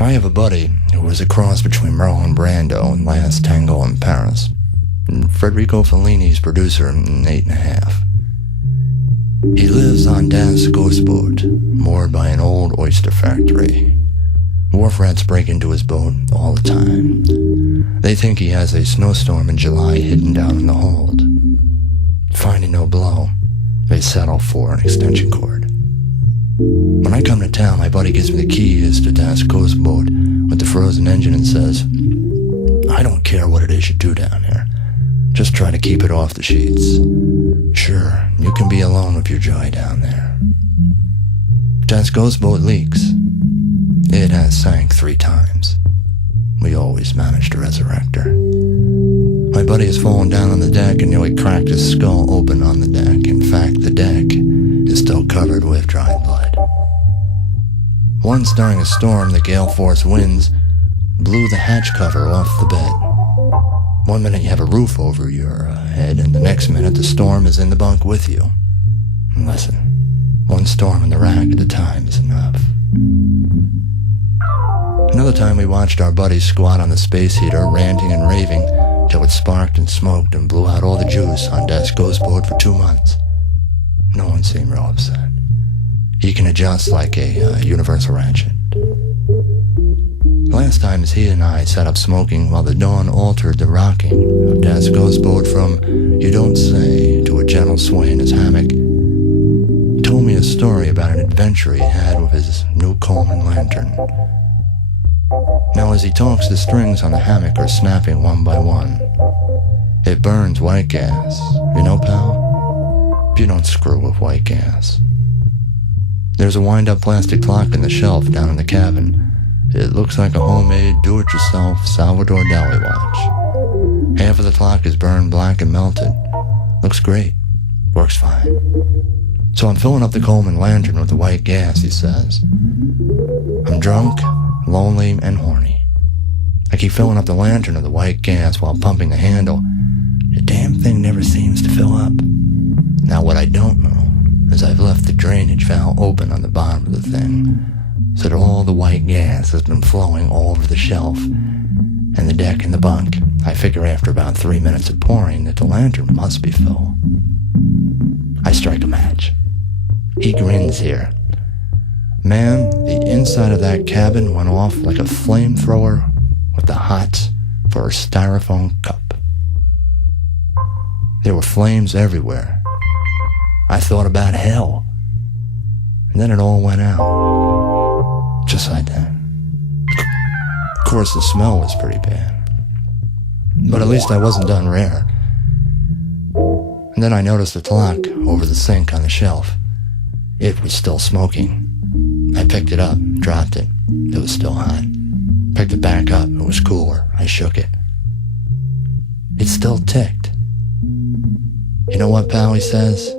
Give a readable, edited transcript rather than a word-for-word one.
I have a buddy who was a cross between Marlon Brando and Last Tango in Paris, and Federico Fellini's producer in 8½. He lives on Das Ghostboot, moored by an old oyster factory. Wharf rats break into his boat all the time. They think he has a snowstorm in July hidden down in the hold. Finding no blow, they settle for an extension cord. When I come to town, my buddy gives me the keys to Das Ghostboot with the frozen engine and says, "I don't care what it is you do down here. Just try to keep it off the sheets. Sure, you can be alone with your joy down there." Das Ghostboot leaks. It has sank 3 times. We always manage to resurrect her. My buddy has fallen down on the deck and nearly cracked his skull open on the deck. In fact, the deck is still covered with dried blood. Once during a storm, the gale force winds blew the hatch cover off the bed. One minute you have a roof over your head, and the next minute the storm is in the bunk with you. And listen, one storm in the rack at a time is enough. Another time we watched our buddy squat on the space heater, ranting and raving, till it sparked and smoked and blew out all the juice on Das Ghostboot for 2 months. No one seemed real upset. He can adjust like a universal ratchet. Last time he and I sat up smoking while the dawn altered the rocking of Das Ghostboot from "you don't say" to a gentle sway in his hammock. He told me a story about an adventure he had with his new Coleman lantern. Now as he talks, the strings on the hammock are snapping one by one. It burns white gas, you know, pal? You don't screw with white gas. There's a wind-up plastic clock in the shelf down in the cabin. It looks like a homemade, do-it-yourself Salvador Dali watch. Half of the clock is burned black and melted. Looks great. Works fine. So I'm filling up the Coleman lantern with the white gas, he says. I'm drunk, lonely, and horny. I keep filling up the lantern with the white gas while pumping the handle. The damn thing never seems to fill up. Now what I don't know is I've left the drainage valve open on the bottom of the thing, so that all the white gas has been flowing all over the shelf and the deck and the bunk. I figure after about 3 minutes of pouring that the lantern must be full. I strike a match. He grins here. Man, the inside of that cabin went off like a flamethrower with the hots for a styrofoam cup. There were flames everywhere. I thought about hell. And then it all went out. Just like that. Of course, the smell was pretty bad. But at least I wasn't done rare. And then I noticed the clock over the sink on the shelf. It was still smoking. I picked it up, dropped it. It was still hot. Picked it back up. It was cooler. I shook it. It still ticked. You know what, pal, he says?